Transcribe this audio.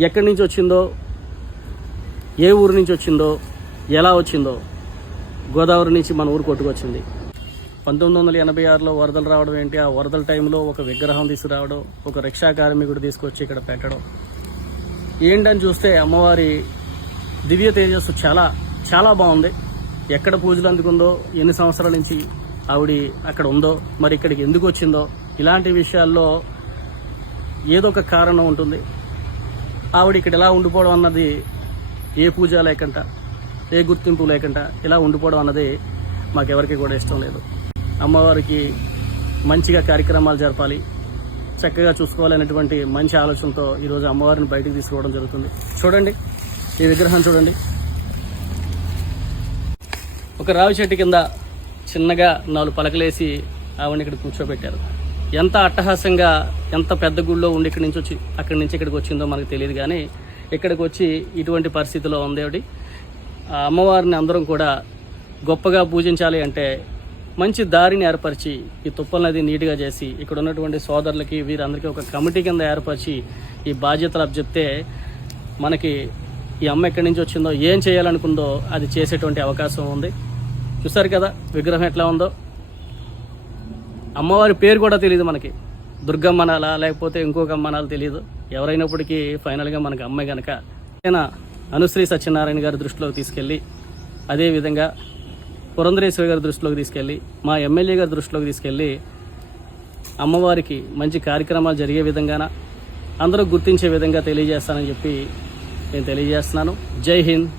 ఎక్కడి నుంచి వచ్చిందో, ఏ ఊరు నుంచి వచ్చిందో, ఎలా వచ్చిందో గోదావరి నుంచి మన ఊరు కొట్టుకొచ్చింది. 1986లో వరదలు రావడం ఏంటి, ఆ వరదల టైంలో ఒక విగ్రహం తీసుకురావడం, ఒక రిక్షా కార్మికుడు తీసుకొచ్చి ఇక్కడ పెట్టడం ఏంటని చూస్తే అమ్మవారి దివ్య తేజస్సు చాలా చాలా బాగుంది. ఎక్కడ పూజలు అందుకుందో, ఎన్ని సంవత్సరాల నుంచి ఆవిడ అక్కడ ఉందో, మరి ఇక్కడికి ఎందుకు వచ్చిందో, ఇలాంటి విషయాల్లో ఏదో ఒక కారణం ఉంటుంది. ఆవిడ ఇక్కడ ఇలా ఉండిపోవడం అన్నది ఏ పూజ లేకుండా, ఏ గుర్తింపు లేకుండా ఇలా ఉండిపోవడం అన్నది మాకెవరికి కూడా ఇష్టం లేదు. అమ్మవారికి మంచిగా కార్యక్రమాలు జరపాలి, చక్కగా చూసుకోవాలనేటువంటి మంచి ఆలోచనతో ఈరోజు అమ్మవారిని బయటికి తీసుకురావడం జరుగుతుంది. చూడండి, ఈ విగ్రహం చూడండి. ఒక రావి చెట్టు కింద చిన్నగా 4 పలకలేసి ఆవిడని ఇక్కడ కూర్చోబెట్టారు. ఎంత అట్టహాసంగా, ఎంత పెద్ద గుళ్ళో ఉండి అక్కడి నుంచి ఇక్కడికి వచ్చిందో మనకు తెలియదు. కానీ ఇక్కడికి వచ్చి ఇటువంటి పరిస్థితిలో ఉంది ఆవిడ. ఆ అమ్మవారిని అందరం కూడా గొప్పగా పూజించాలి అంటే మంచి దారిని ఏర్పరిచి, ఈ తుప్పల నది నీట్గా చేసి, ఇక్కడ ఉన్నటువంటి సోదరులకి వీరందరికీ ఒక కమిటీ కింద ఏర్పరిచి ఈ బాధ్యతలు అప్పచెప్తే మనకి ఈ అమ్మ ఎక్కడి నుంచి వచ్చిందో, ఏం చేయాలనుకుందో అది చేసేటువంటి అవకాశం ఉంది. చూసారు కదా విగ్రహం ఎట్లా ఉందో. అమ్మవారి పేరు కూడా తెలియదు మనకి, దుర్గమ్మనాలా లేకపోతే ఇంకొక అమ్మనాలు తెలియదు. ఎవరైనప్పటికీ ఫైనల్గా మనకి అమ్మాయి కనుక అనుశ్రీ సత్యనారాయణ గారి దృష్టిలోకి తీసుకెళ్ళి, అదేవిధంగా పురంధరేశ్వరి గారి దృష్టిలోకి తీసుకెళ్ళి, మా ఎమ్మెల్యే గారి దృష్టిలోకి తీసుకెళ్ళి అమ్మవారికి మంచి కార్యక్రమాలు జరిగే విధంగాన అందరూ గుర్తించే విధంగా తెలియజేస్తానని చెప్పి నేను తెలియజేస్తున్నాను. జై హింద్.